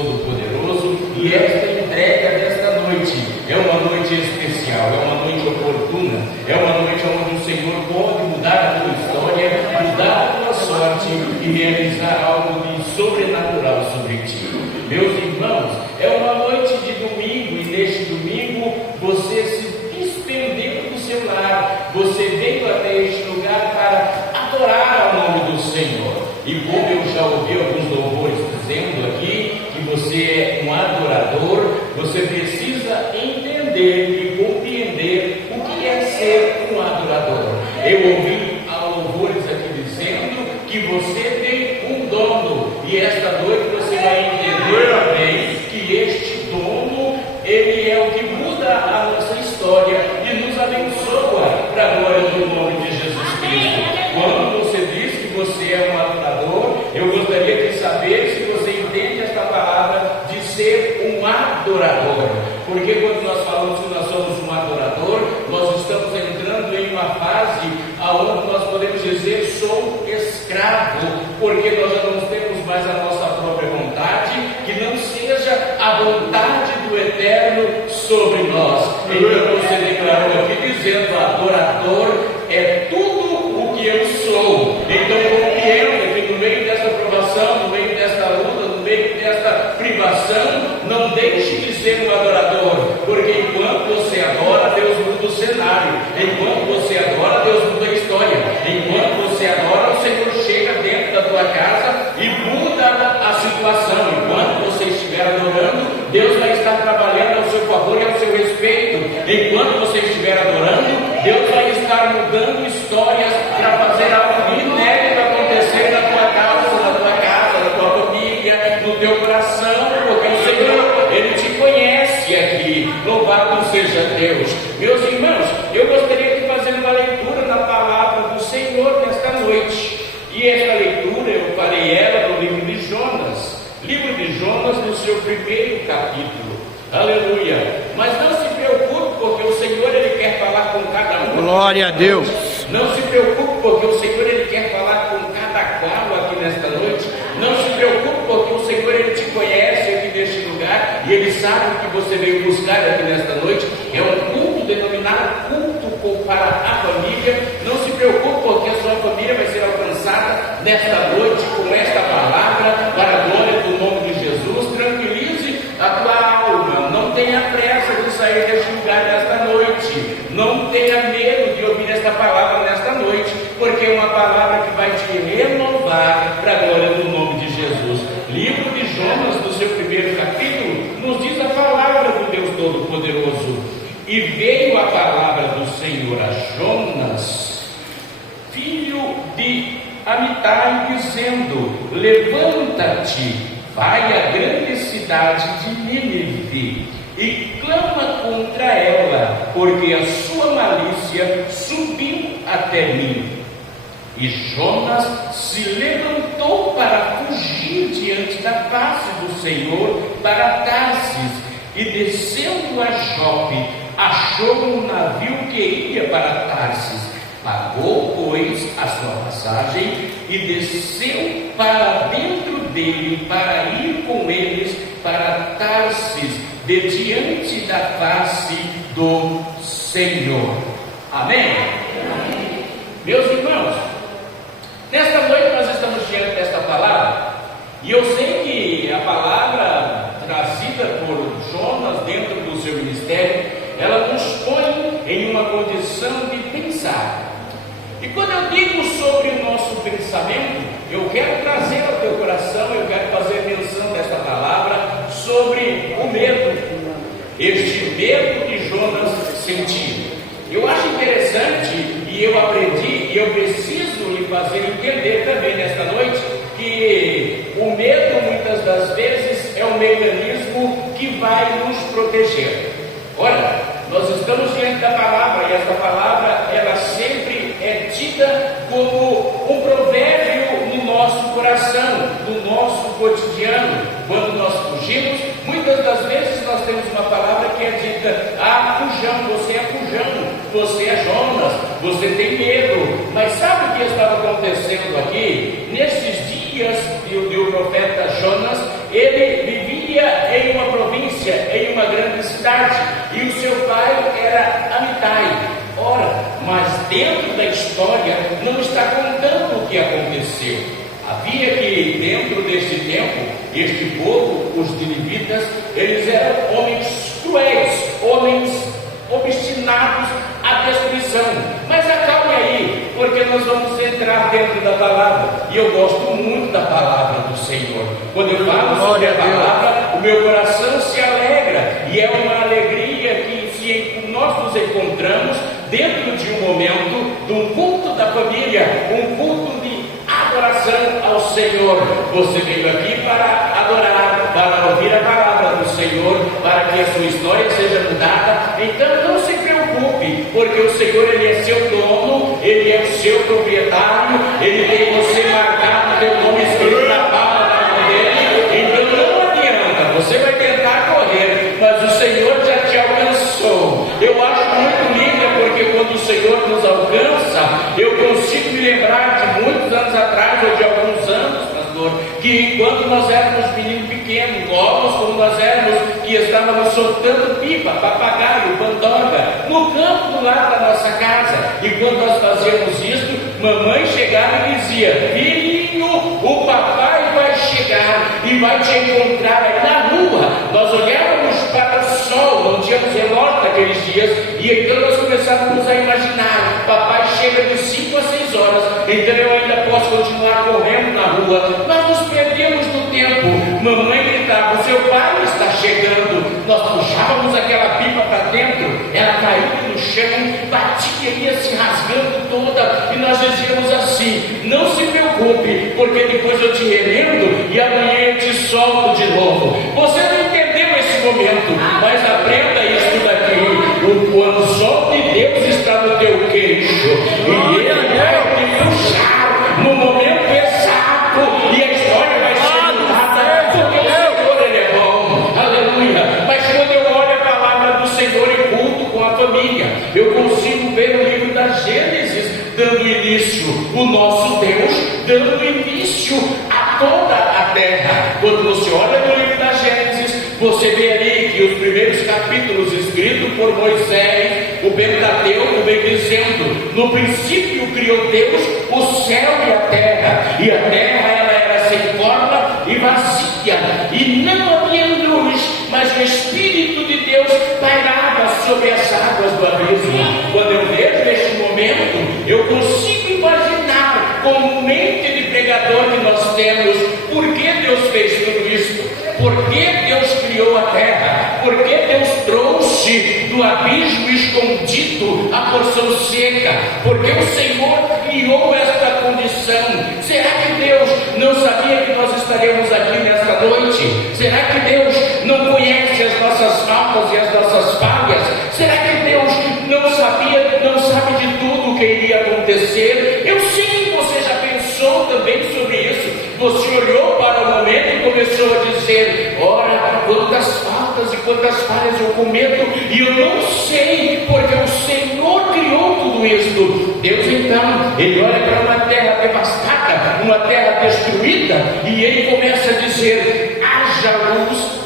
Todo-Poderoso, e esta entrega desta noite é uma noite especial, é uma noite oportuna, é uma noite onde o Senhor pode mudar a tua história, mudar a tua sorte e realizar algo de sobrenatural sobre ti. Meus irmãos, é uma noite de domingo, e neste domingo você se despendeu do seu lar, você veio até este lugar para adorar ao nome do Senhor. E como eu já ouvi alguns louvores dizendo aqui que você é um adorador, você precisa entender e compreender o que é ser um adorador. Eu ouvi louvores aqui dizendo que você tem um dono, e esta noite você vai entender também que este dono, ele é o que muda a nossa história e nos abençoa para a glória do nome de Jesus Cristo. Quando você diz que você é um adorador, eu gostaria de saber se você entende esta palavra de ser um adorador, porque quando nós falamos que nós somos um adorador, nós estamos entrando em uma fase onde nós podemos dizer: sou escravo, porque nós já não temos mais a nossa própria vontade, que não seja a vontade do Eterno sobre nós. Então você declarou aqui dizendo: adorador é tudo o que eu sou. Então compreenda que no meio dessa provação, no meio desta luta, no meio desta privação, não deixe de ser um adorador, porque enquanto você adora, Deus muda o cenário. Enquanto você adora, Deus muda a história. Enquanto você adora, o Senhor chega dentro da tua casa e muda a situação. Enquanto você estiver adorando, Deus vai estar trabalhando ao seu favor e ao seu respeito. Enquanto você estiver adorando, Deus vai estar mudando histórias para fazer algo inédito acontecer na tua casa, na tua família, no teu coração, porque o Senhor, Ele te conhece aqui. Louvado seja Deus. Meus irmãos, eu gostaria de fazer uma leitura na palavra do Senhor nesta noite. E esta leitura, eu farei ela no livro de Jonas. Livro de Jonas, no seu primeiro capítulo. Aleluia. Mas não se preocupe, porque o Senhor, Ele quer falar com cada um. Glória a Deus. Não se preocupe, porque o Senhor, Ele quer falar com cada qual aqui nesta noite. Não se preocupe, porque o Senhor, Ele te conhece aqui neste lugar, e Ele sabe o que você veio buscar aqui nesta noite. É um culto denominado culto para a família. Não se preocupe, porque a sua família vai ser alcançada nesta noite com esta palavra, para a glória do nome de Jesus. Tranquilize a tua alma, não tenha pressa de sair deste lugar nesta noite, não tenha medo de ouvir esta palavra nesta noite, porque é uma palavra que vai te renovar para a glória do nome de Jesus. Livro de Jonas, no seu primeiro capítulo, nos diz a palavra do Deus Todo-Poderoso: e veio a palavra do Senhor a Jonas, filho de Amitai, dizendo: levanta-te, vai à grande cidade de Nínive e clama contra ela, porque a sua malícia subiu até mim. E Jonas se levantou para fugir diante da face do Senhor para Tarsis, e descendo a Jope, achou um navio que ia para Tarsis. Pagou, pois, a sua passagem e desceu para dentro dele, para ir com eles para Tarsis, de diante da face do Senhor. Amém? Amém. Meus irmãos, nesta noite nós estamos diante desta palavra, e eu sei que a palavra trazida por Jonas dentro do seu ministério, ela nos põe em uma condição de pensar. E quando eu digo sobre o nosso pensamento, eu quero trazer ao teu coração, eu quero fazer menção desta palavra sobre o medo. Este medo que Jonas sentiu. Eu acho interessante, e eu aprendi, e eu preciso lhe fazer entender também nesta noite, que o medo muitas das vezes é um mecanismo que vai nos proteger. Ora, nós estamos diante da palavra, e esta palavra, ela sempre é tida como um provérbio no nosso coração, no nosso cotidiano. Quando nós fugimos, muitas das vezes nós temos uma palavra que é dita: ah, fujão, você é fujão, você é Jonas, você tem medo. Mas sabe o que estava acontecendo aqui? Nesses dias do profeta Jonas, ele vivia história não está contando o que aconteceu. Havia que dentro deste tempo, este povo, os ninivitas, eles eram homens cruéis, homens obstinados à destruição. Mas acalme aí, porque nós vamos entrar dentro da palavra, e eu gosto muito da palavra do Senhor. Quando eu falo sobre a palavra, o meu coração se alegra, e é uma alegria que nós nos encontramos dentro de um momento, de um culto da família, um culto de adoração ao Senhor. Você veio aqui para adorar, para ouvir a palavra do Senhor, para que a sua história seja mudada. Então não se preocupe, porque o Senhor, Ele é seu dono, Ele é o seu proprietário, Ele tem você marcado, teu nome escrito na palma da mão dele. Então não adianta, você vai tentar correr, mas o Senhor já te alcançou. Eu acho muito lindo, porque quando o Senhor nos alcança, eu consigo me lembrar de muitos anos atrás, ou de alguns anos, pastor, que enquanto nós éramos meninos pequenos, novos como nós éramos, que estávamos soltando pipa, papagaio, pandorga, no campo do lado da nossa casa, e quando nós fazíamos isso, mamãe chegava e dizia: filhinho, o papai vai chegar e vai te encontrar aí na rua. Nós olhávamos para o sol, não tínhamos relógio naqueles dias, e então nós começávamos a imaginar: papai chega de 5 a 6 horas, então eu ainda posso continuar correndo na rua. Nós nos perdemos no tempo. Mamãe gritava: seu pai está chegando. Nós puxávamos aquela pipa para dentro, ela caía no chão, batia, ia se rasgando toda, e nós dizíamos assim: não se preocupe, porque depois eu te remendo e amanhã eu te solto de novo. Você não entendeu esse momento, mas aprenda isso daqui: o anzol de Deus está no teu queixo, e Ele vai te puxar no momento exato, e a história vai ser mudada, porque o Senhor, Ele é bom. Aleluia. Mas quando eu olho a palavra do Senhor e culto com a família, eu consigo ver o livro da Gênesis dando início, o nosso Deus dando início a toda a terra. Quando você olha no livro da Gênesis, você vê ali que os primeiros capítulos escritos por Moisés, o Pentateuco vem dizendo: no princípio criou Deus o céu e a terra ela era sem forma e vazia, e não havia luz, mas o Espírito de Deus pairava sobre as águas do abismo. Quando eu vejo este momento, eu consigo imaginar, com mente de pregador que nós temos, por que Deus fez tudo isso. Por que Deus criou a terra? Por que Deus trouxe do abismo escondido a porção seca? Porque o Senhor criou esta condição. Será que Deus não sabia que nós estaremos aqui nesta noite? Será que Deus não conhece as nossas faltas e as nossas falhas? Será que Deus não sabe de tudo o que iria acontecer? Eu sei, você já pensou também sobre isso. Você olhou para o momento e começou a dizer: ora, quantas faltas e quantas falhas eu cometo, e eu não sei, porque o Senhor criou tudo isso. Deus então, Ele olha para uma terra devastada, uma terra destruída, e Ele começa a dizer: haja luz.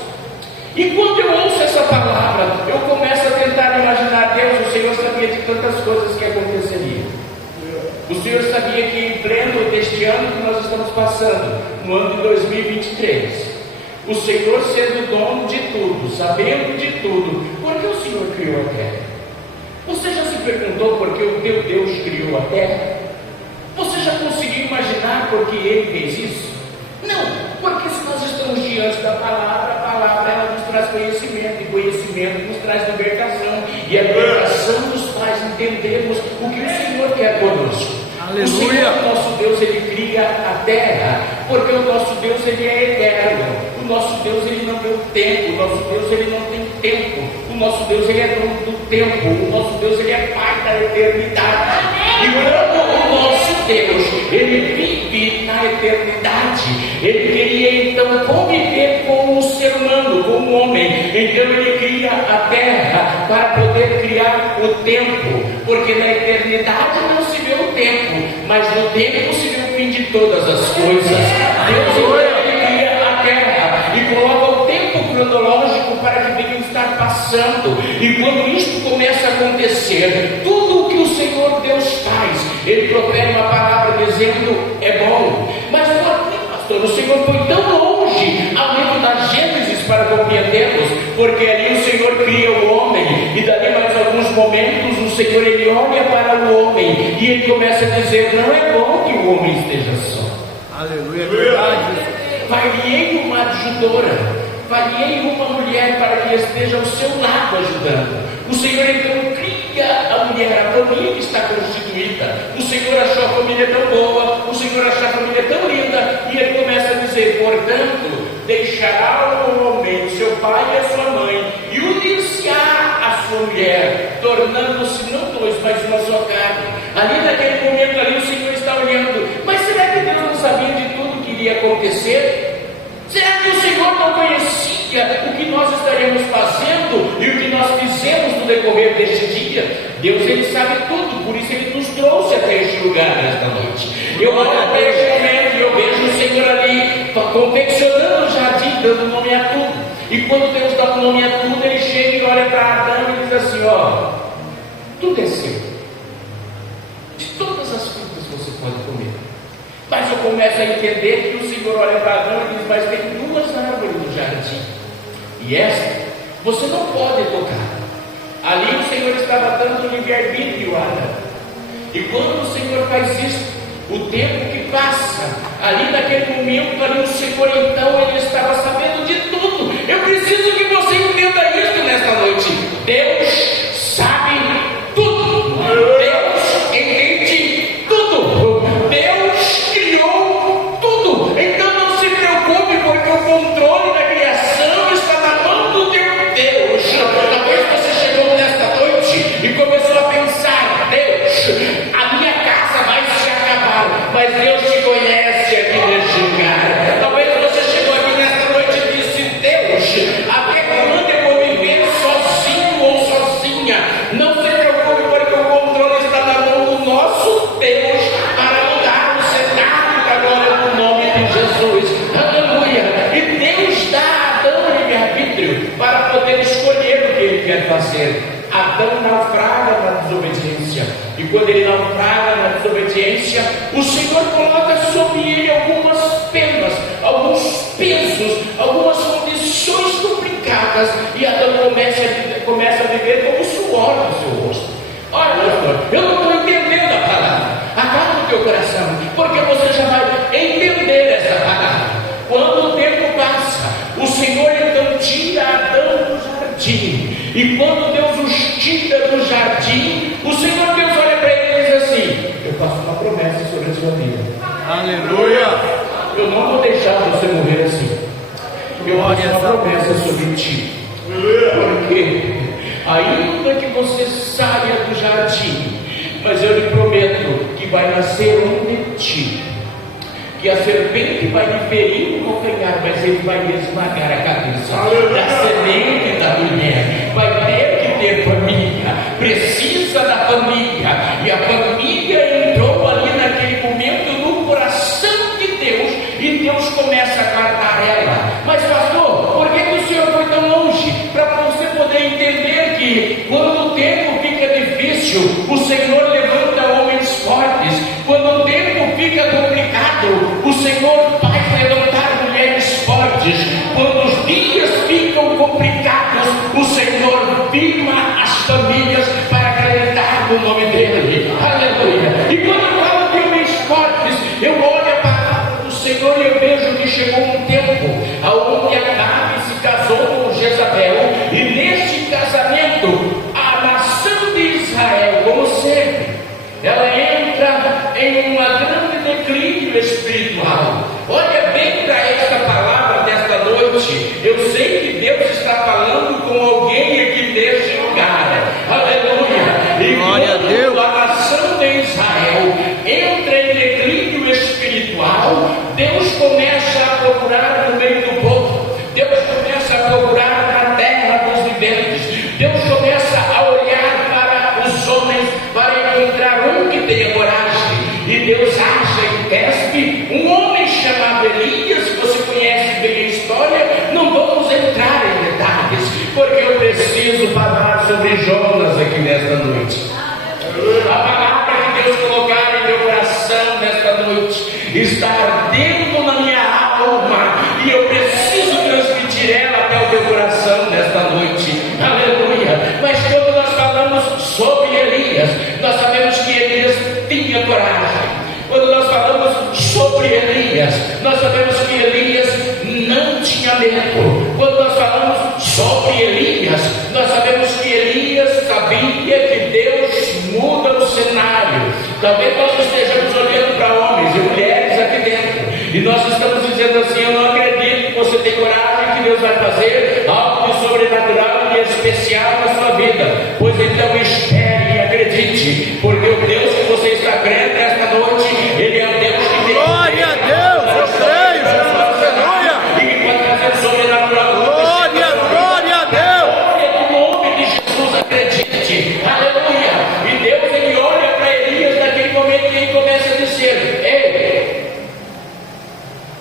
E quando eu ouço essa palavra, eu começo a tentar imaginar Deus. O Senhor sabia de tantas coisas que aconteceriam. O Senhor sabia que em pleno deste ano que nós estamos passando, no ano de 2023, o Senhor sendo dono de tudo, sabendo de tudo, por que o Senhor criou a terra? Você já se perguntou por que o teu Deus criou a terra? Você já conseguiu imaginar por que Ele fez isso? Não, porque se nós estamos diante da palavra, a palavra ela nos traz conhecimento, e conhecimento nos traz libertação, e a libertação nos faz entendermos o que o Senhor quer conosco. Aleluia. O Senhor, nosso Deus, Ele cria a terra, porque o nosso Deus, Ele é eterno. O nosso Deus, Ele não tem tempo. O nosso Deus, Ele não tem tempo. O nosso Deus, Ele é dono do tempo. O nosso Deus, Ele é Pai da eternidade. E quando o nosso Deus, Ele vive na eternidade, Ele queria então conviver com o ser humano, com o homem. Então Ele cria a terra para poder criar o tempo, porque na eternidade não se vê o tempo, mas no tempo se vê o fim de todas as coisas. Deus então Ele cria a terra e coloca o tempo cronológico para que venha estar passando. E quando isso começa a acontecer, tudo o que o Senhor Deus faz? Ele profere uma palavra dizendo: é bom. Mas por que, pastor? O Senhor foi tão longe ao livro da Gênesis para compreendermos, porque ali o Senhor cria o homem, e dali mais alguns momentos o Senhor ele olha para o homem e ele começa a dizer: não é bom que o homem esteja só. Aleluia, verdade. Far-lhe-ei uma adjudora, far-lhe-ei uma mulher para que esteja ao seu lado ajudando. O Senhor então cria a mulher, a família que está constituída. O Senhor achou a família tão boa, o Senhor achou a família tão linda, e ele começa a dizer: portanto, deixará o homem seu pai e a sua mãe, e unir-se-á a sua mulher, tornando-se não dois, mas uma só carne. Ali naquele momento ali o Senhor está olhando, mas será que Deus não sabia de tudo que iria acontecer? Será que o Senhor não conhecia o que nós estaremos fazendo e o que nós fizemos no decorrer deste dia? Deus ele sabe tudo, por isso ele nos trouxe até este lugar nesta noite. Eu olho para este momento e eu vejo o Senhor ali confeccionando o jardim, dando nome a tudo. E quando Deus dá nome a tudo, ele chega e olha para Adão e diz assim: ó, tudo é seu. De todas as frutas você pode comer. Mas eu começo a entender que o Senhor olha para Adão e diz: mas tem duas árvores no jardim, e esta você não pode tocar. Ali o Senhor estava dando livre-arbítrio a Adão. E quando o Senhor faz isso, o tempo que passa, ali naquele momento, ali o Senhor então, ele estava sabendo de tudo. Eu preciso que você entenda isso nesta noite. Deus sabe tudo. Deus entende tudo. Deus criou tudo. Então não se preocupe, porque o controle da criação está na mão do teu Deus. Talvez você chegou nesta noite e começou a pensar: Deus, a minha casa vai se acabar, mas Deus te conhece aqui neste lugar. Talvez você chegou aqui nesta noite e disse: Deus, até quando eu vou viver sozinho ou sozinha? Não se preocupe, porque o controle está na mão do nosso Deus para mudar o cenário da glória do nome de Jesus. Aleluia! E Deus dá a Adão livre-arbítrio para poder escolher o que ele quer fazer. Adão naufraga na desobediência, e quando ele naufraga na desobediência, o Senhor coloca sobre ele algumas penas, alguns pesos, algumas condições complicadas, e Adão começa a viver como suor no seu rosto. Olha, pastor, eu não estou entendendo a palavra. Acalma o teu coração, porque você já vai entender essa palavra. Quando o tempo passa, o Senhor então tira Adão do jardim. E quando Deus os tira do jardim, o Senhor Deus olha para ele e diz assim: eu faço uma promessa sobre a sua vida. Aleluia! Eu não vou deixar você morrer assim. Eu faço uma promessa sobre ti. Porque ainda que você saia do jardim, mas eu lhe prometo que vai nascer um de ti, que a serpente vai lhe ferir no calcanhar, mas ele vai lhe esmagar a cabeça. Da semente da mulher vai ter que ter família, precisa da família, e a família entrou ali naquele momento no coração de Deus, e Deus começa a guardar ela. Mas pastor, por que o Senhor foi tão longe? Para você poder entender que quando o tempo fica difícil, o Senhor levanta homens fortes. Quando o tempo fica complicado, o Senhor vai levantar mulheres fortes. Quando os dias ficam complicados, o Senhor firma as famílias para acreditar no nome dele. Aleluia! E quando eu falo de homens fortes, eu olho a palavra do Senhor e eu vejo que chegou um tempo onde Acabe se casou com Jezabel, e neste casamento a nação de Israel, como sempre, ela entra em um grande declínio espiritual. Olha bem para esta palavra desta noite. Eu sei que Deus está falando com alguém aqui neste lugar. Aleluia! E glória a Deus. A nação de Israel entra em declínio espiritual, Deus começa a procurar no meio do povo. Deus começa a procurar na terra dos viventes. Deus começa a olhar para os homens para encontrar um que tenha coragem. E Deus acha em Tespe um homem chamado Elias. Você conhece bem a história, não vamos entrar em detalhes, porque eu preciso falar sobre Jonas aqui nesta noite. A palavra que Deus colocar em meu coração nesta noite está ardendo na minha alma e eu preciso transmitir ela até o teu coração nesta noite. Aleluia. Mas quando nós falamos sobre Elias, nós sabemos que Elias tinha coragem. Quando nós falamos sobre Elias, nós sabemos que Elias não tinha medo. Quando nós falamos sobre Elias, nós sabemos que Elias sabia que Deus muda o cenário. Talvez nós estejamos olhando para homens e mulheres aqui dentro, e nós estamos dizendo assim: eu não acredito que você tem coragem, que Deus vai fazer algo de sobrenatural e especial na sua vida. Pois então espere e acredite, porque o Deus que você está crendo nesta noite, Ele é o Deus que tem. Glória a Deus, eu creio, Jesus, aleluia. E que pode fazer sobrenatural. Glória a Deus. Olha no nome de Jesus, acredite. Aleluia. E Deus, Ele olha para Elias naquele momento e Ele começa a dizer: ei,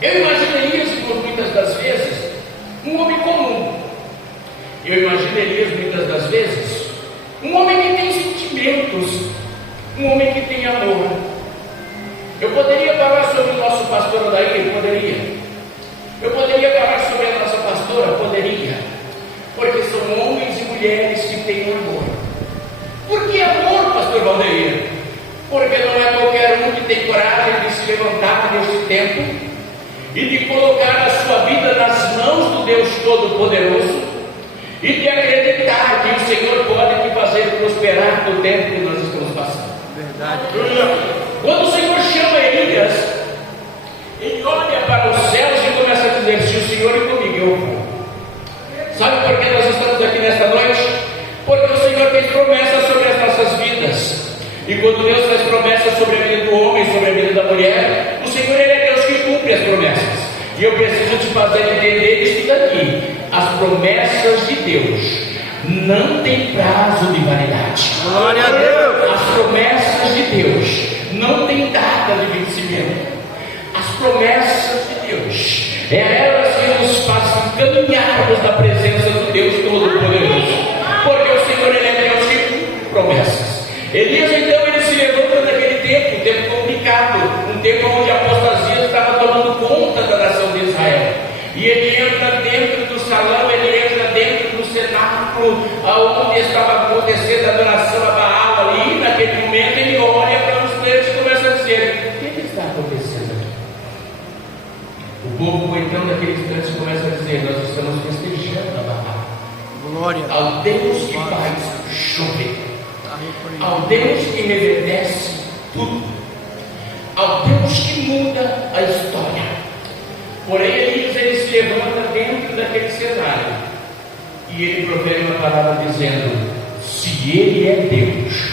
eu imagino Elias por muitas das vezes um homem comum. Eu imagino Elias muitas das vezes um homem que tem sentimentos, um homem que tem amor. Eu poderia falar sobre o nosso pastor Odair? Poderia. Eu poderia falar sobre a nossa pastora? Poderia. Porque são homens e mulheres que têm amor. Por que amor, pastor Valdeir? Porque não é qualquer um que tem coragem de se levantar neste tempo e de colocar a sua vida nas mãos do Deus Todo-Poderoso e de acreditar que o Senhor pode te fazer prosperar no tempo que nós estamos passando. Verdade. Quando o Senhor chama Elias, ele olha para os céus e começa a dizer: se o Senhor é comigo, eu vou. Sabe por que nós estamos aqui nesta noite? Porque o Senhor fez promessas sobre as nossas vidas. E quando Deus faz promessas sobre a vida do homem, sobre a vida da mulher, o Senhor, Ele é Deus que cumpre as promessas. E eu preciso te fazer entender isso daqui: as promessas de Deus não têm prazo de validade. Glória a Deus. As promessas de Deus não têm data de vencimento. As promessas de Deus, elas que nos fazem caminharmos na presença do Deus Todo-Poderoso. Porque o Senhor, Ele é Deus que cumpre promessas. Elias, então, ele se levanta naquele tempo, um tempo complicado, um tempo onde a apostasia estava tomando conta da nação de Israel. E ele entra dentro do salão, ele entra dentro do cenáculo, onde estava acontecendo a adoração a Baal ali. Naquele momento ele olha para os pretos e começa a dizer: o que está acontecendo aqui? O povo, então, naquele instante começa a dizer: nós estamos festejando a Baal, Glória ao Deus que faz chover, ao Deus que reverdece tudo, ao Deus que muda a história. Porém, Elias, ele se levanta dentro daquele cenário e ele profere uma palavra dizendo: se Ele é Deus,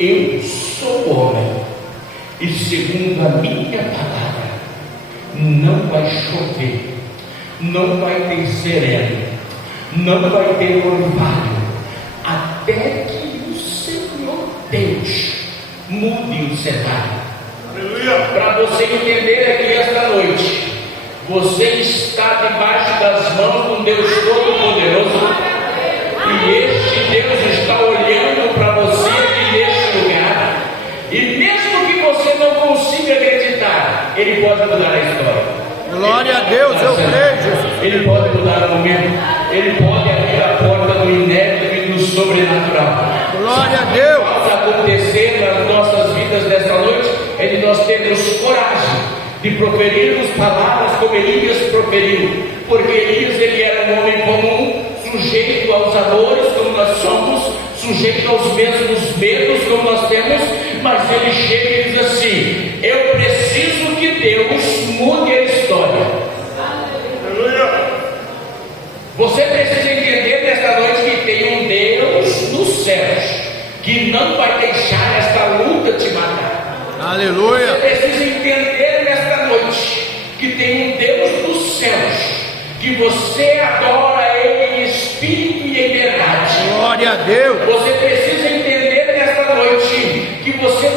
eu sou homem, e segundo a minha palavra, não vai chover, não vai ter sereno, não vai ter orvalho, até que o Senhor Deus mude o cenário. Para você entender aqui esta noite, você está debaixo das mãos de um Deus Todo-Poderoso, e este Deus está olhando para você aqui neste lugar, e mesmo que você não consiga acreditar, Ele pode mudar a história. Glória a Deus, eu creio, Jesus. Ele pode mudar o momento, Ele pode abrir a porta do inédito e do sobrenatural. Glória a Deus. O que pode acontecer nas nossas vidas nesta noite é de nós termos coragem de proferirmos palavras como Elias proferiu, porque Elias, ele era um homem comum, sujeito aos amores como nós somos, sujeito aos mesmos medos como nós temos, mas ele chega e diz assim: eu preciso que Deus mude a história. Você precisa entender nesta noite que tem um Deus nos céus que não vai deixar esta luta te matar. Aleluia. Você precisa entender nesta noite que tem um Deus dos céus, que você adora Ele em espírito e em verdade. Glória a Deus. Você precisa entender nesta noite que você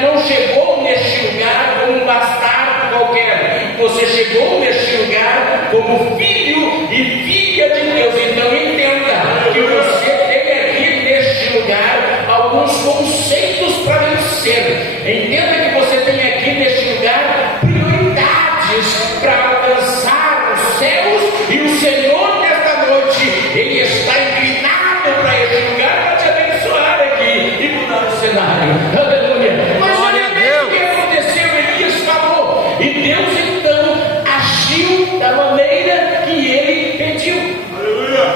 não chegou neste lugar como um bastardo qualquer. Você chegou neste lugar como filho e filha de Deus. Então entenda que você tem aqui neste lugar algum alguns conceitos para vencer. Entenda que você tem aqui neste lugar prioridades para alcançar os céus, e o Senhor nesta noite, Ele está inclinado para este lugar para te abençoar aqui e mudar o cenário. Aleluia. Mas olha o que aconteceu, Elias falou, e Deus então agiu da maneira que ele pediu. Aleluia.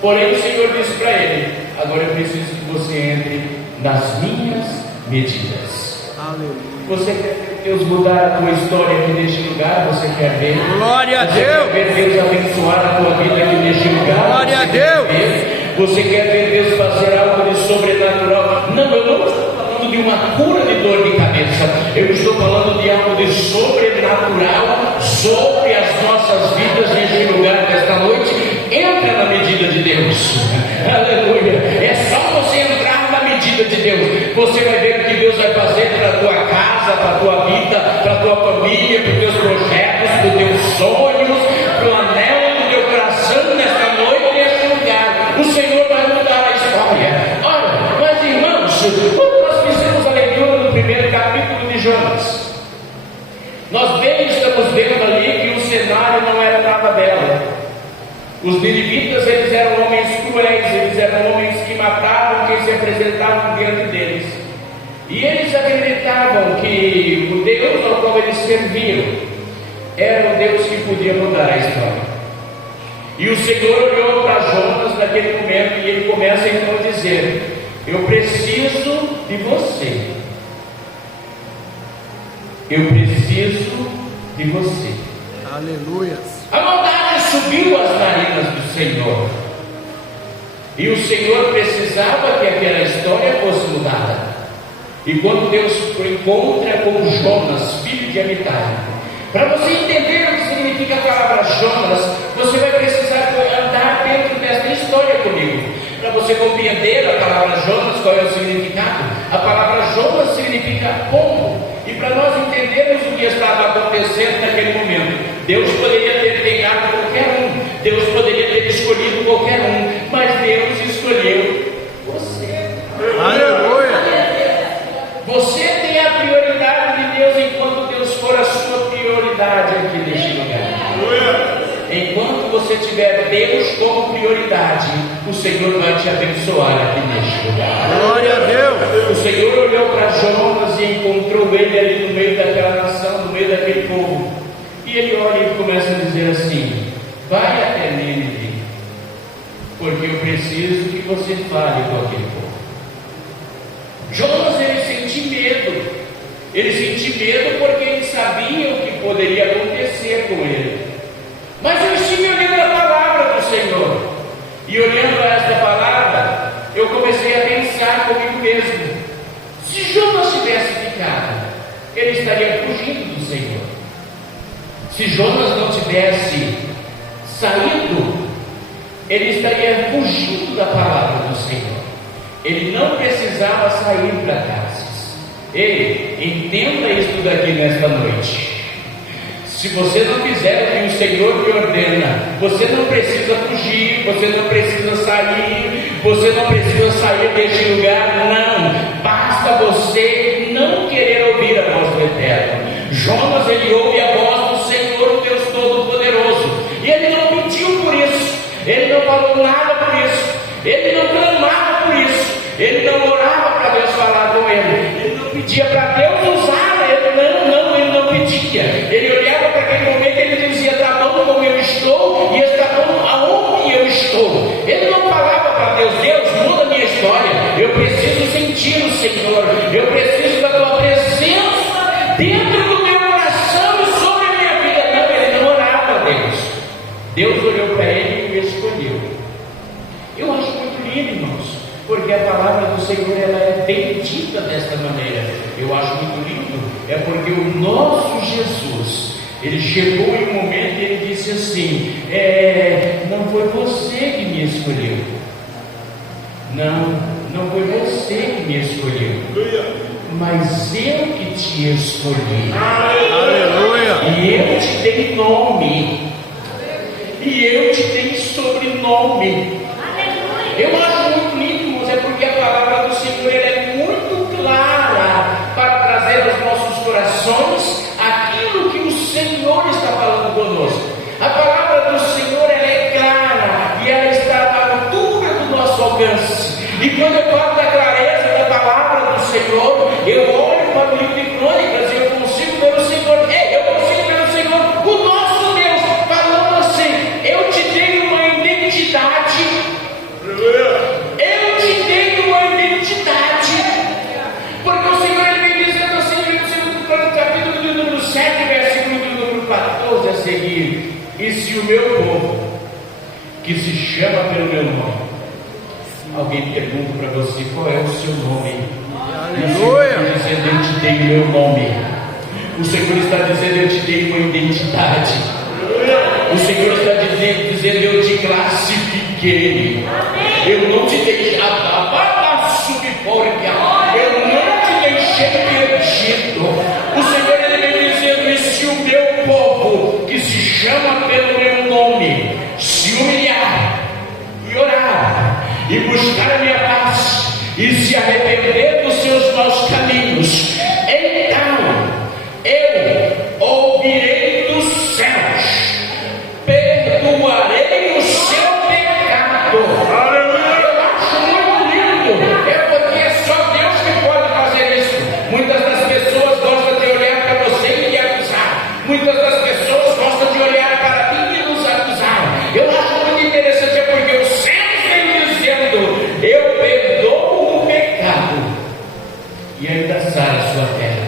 Porém o Senhor disse para ele: agora eu preciso que você entre nas minhas medidas. Aleluia. Você quer ver Deus mudar a tua história aqui neste lugar? Você quer ver? Glória a Deus. Você quer ver Deus abençoar a tua vida aqui neste lugar? Glória a Deus. Você quer ver Deus fazer algo de sobrenatural? Não, eu não estou falando de uma cura de dor de cabeça. Eu estou falando de algo de sobrenatural sobre as nossas vidas neste lugar nesta noite. Entra na medida de Deus. Aleluia. É só você entrar na medida de Deus. Você vai ver o que Deus vai fazer para a tua casa, para a tua vida, para a tua família, para os teus projetos, para os teus sonhos, para o anelo do teu coração nesta noite, neste lugar. O Senhor vai mudar a história. Olha, mas irmãos, quando nós fizemos a leitura do primeiro capítulo de Jonas, nós estamos vendo ali que o cenário não era nada belo. Os ninivitas, eles eram homens cruéis, eles eram homens que matavam quem se apresentavam diante deles. E eles acreditavam que o Deus ao qual eles serviam era o Deus que podia mudar a história. E o Senhor olhou para Jonas naquele momento e ele começa então a dizer: eu preciso de você. Eu preciso de você. Aleluia. A maldade subiu às narinas do Senhor. E o Senhor precisava que aquela história fosse mudada. E quando Deus encontra com Jonas, filho de Amitai, para você entender o que significa a palavra Jonas, você vai precisar andar dentro desta história comigo. Para você compreender a palavra Jonas, qual é o significado? A palavra Jonas significa pombo. E para nós entendermos o que estava acontecendo naquele momento, Deus poderia ter pegado qualquer um, Deus poderia ter escolhido qualquer um, mas Deus escolheu você. Aleluia. Você tem a prioridade de Deus enquanto Deus for a sua prioridade aqui neste lugar. Enquanto você tiver Deus como prioridade, o Senhor vai te abençoar aqui neste lugar. Glória a Deus. O Senhor olhou para Jonas e encontrou ele ali no meio daquela nação, no meio daquele povo. E ele olha e começa a dizer assim: vai até Nínive, porque eu preciso que você fale com aquele povo. Jonas, ele sentiu medo. Ele sentiu medo porque ele sabia o que poderia acontecer com ele. Mas eu estive olhando a palavra do Senhor, e olhando a esta palavra, eu comecei a pensar comigo mesmo: se Jonas tivesse ficado, ele estaria fugindo do Senhor. Se Jonas não tivesse saído, ele estaria fugindo da palavra do Senhor. Ele não precisava sair para Tarsis. Ei, entenda isso daqui nesta noite. Se você não fizer o que o Senhor te ordena, você não precisa fugir, você não precisa sair, você não precisa sair deste lugar, não. Basta você não querer ouvir a voz do Eterno. Jonas, ele ouve a voz do Senhor, o Deus Todo-Poderoso, e ele não pediu por isso, ele não falou nada por isso, ele não clamava por isso, ele não orava para Deus falar com ele não pedia para Deus usar, ele não pedia. Ele olhava para aquele momento e ele dizia: está bom como eu estou, e está bom aonde eu estou. Ele não falava para Deus: Deus, muda a minha história, eu preciso sentir o Senhor, eu preciso da tua presença dentro do meu coração e sobre a minha vida. Não, ele não orava a Deus. Deus olhou para ele e o escolheu. Eu acho muito lindo, irmãos, porque a palavra do Senhor, ela é bendita desta maneira. Eu acho muito lindo, é porque o nosso Jesus, ele chegou em um momento e ele disse assim: não foi você que me escolheu, não foi você que me escolheu, mas eu que te escolhi. Aleluia. E eu te dei nome, e eu te dei sobrenome. Eu acho muito lindo, irmãos, é porque a palavra do Senhor ela é muito clara para trazer aos nossos corações aquilo que o Senhor está falando conosco. A palavra do Senhor ela é clara e ela está à altura do nosso alcance. E quando eu falo da clareza da palavra do Senhor, eu olho para o livro de Crônicas e eu consigo ver o Senhor. Eu consigo ver o Senhor, o nosso Deus, falando assim: eu te dei uma identidade. Eu te dei uma identidade. Porque o Senhor ele vem dizendo assim no livro do capítulo de número 7, versículo de número 14 a seguir: e se o meu povo, que se chama pelo meu nome. Alguém pergunta para você qual é o seu nome. Aleluia. O Senhor está dizendo: eu te dei o meu nome. O Senhor está dizendo: eu te dei uma identidade. O Senhor está dizendo: eu te classifiquei. Eu não te deixei eu não te deixei perdido. O Senhor ele vem dizendo: e se o meu povo, que se chama pelo meu nome, se humilhar e orar e buscar a minha paz e se arrepender dos seus maus caminhos, então eu ouvirei dos céus, perdoarei o seu pecado. Eu acho muito lindo, porque é só Deus que pode fazer isso. Muitas das pessoas gostam de olhar para você e lhe acusar. Muitas das pessoas gostam de olhar para mim e nos acusar. Eu acho muito interessante, porque o céu vem dizendo: eu perdoo o pecado e ainda sara a sua terra.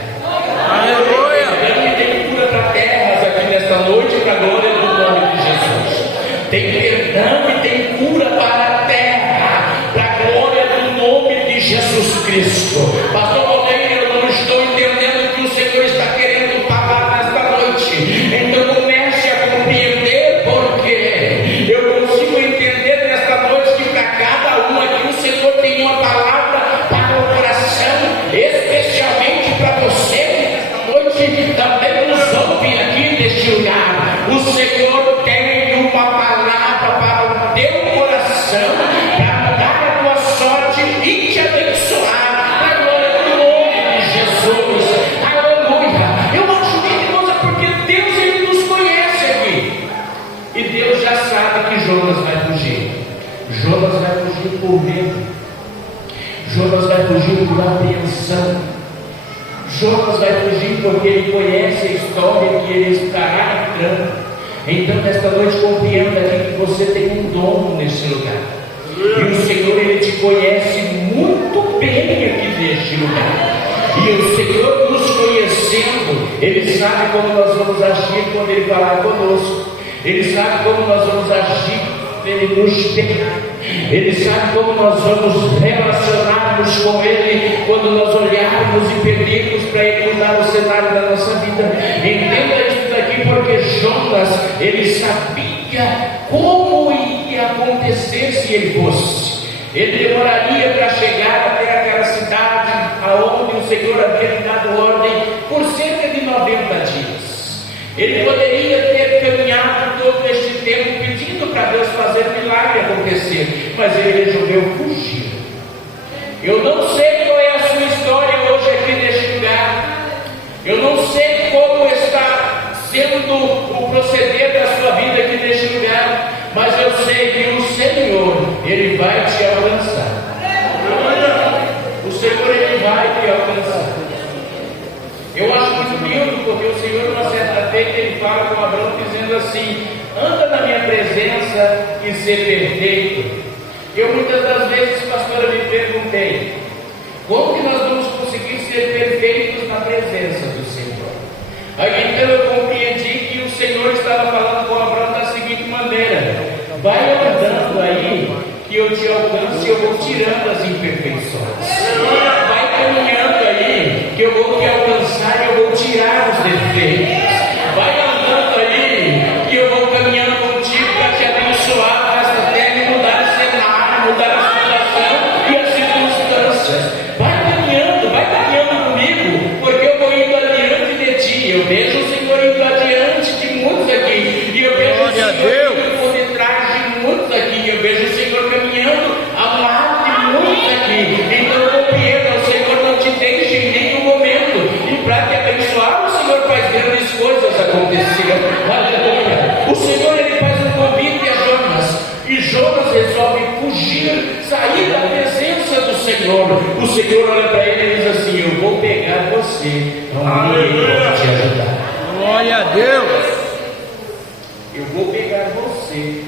Aleluia. E tem cura para terras aqui nesta noite, para a glória do nome de Jesus. Tem perdão e tem cura para a terra, para a glória do nome de Jesus Cristo. Pastor Valdeir, eu não estou entendendo o que o Senhor está querendo falar nesta noite. Então comece a compreender, porque eu consigo entender nesta noite que para cada um aqui o Senhor tem uma palavra para o coração, especialmente para você que nesta noite também nos ouve aqui neste lugar. O Senhor tem uma palavra para o teu coração, para mudar a tua sorte e te abençoar, para a glória do nome de Jesus. Aleluia. Eu acho maravilhoso porque Deus ele nos conhece aqui. E Deus já sabe que Jonas vai fugir. Jonas vai fugir por medo. Jonas vai fugir por apreensão. Jonas vai fugir porque ele conhece a história que ele estará entrando. Então nesta noite compreenda aqui que você tem um dom nesse lugar. E o Senhor ele te conhece muito bem aqui neste lugar. E o Senhor nos conhecendo, Ele sabe como nós vamos agir quando Ele falar conosco. Ele sabe como nós vamos agir quando Ele nos pegar. Ele sabe como nós vamos relacionar-nos com Ele quando nós olharmos e pedirmos para Ele mudar o cenário da nossa vida. Entenda isso daqui, porque Jonas, ele sabia como iria acontecer se ele fosse. Ele demoraria para chegar até aquela cidade aonde o Senhor havia lhe dado ordem por cerca de 90 dias. Ele poderia ter caminhado todo este tempo pedindo para Deus fazer milagre acontecer, mas ele resolveu fugir. Eu não sei qual é a sua história hoje aqui neste lugar. Eu não sei como está sendo o proceder da sua vida aqui neste lugar, mas eu sei que o Senhor, Ele vai te alcançar. O Senhor, Ele vai te alcançar. Eu acho muito lindo, porque o Senhor, uma certa feita, Ele fala com Abraão dizendo assim: anda na minha presença e ser perfeito. Eu muitas das vezes, pastora, me perguntei: como que nós vamos conseguir ser perfeitos na presença do Senhor? Aí então eu compreendi que o Senhor estava falando com Abraão da seguinte maneira: vai andando aí, que eu te alcance e eu vou tirando as imperfeições. Vai caminhando aí, que eu vou te alcançar e eu vou tirar os defeitos. Vai andando aí, que eu vou caminhando contigo para te abençoar nesta terra e mudar o cenário, mudar a situação e as circunstâncias. Vai caminhando comigo, porque eu vou indo adiante de ti. Eu vejo o Senhor indo adiante de muitos aqui, e eu vejo o Senhor indo por detrás de muitos aqui, eu vejo o Senhor caminhando ao lado de muitos aqui. Então Senhor olha para ele e diz assim: eu vou pegar você, onde ninguém pode te ajudar. Glória a Deus. Eu vou pegar você,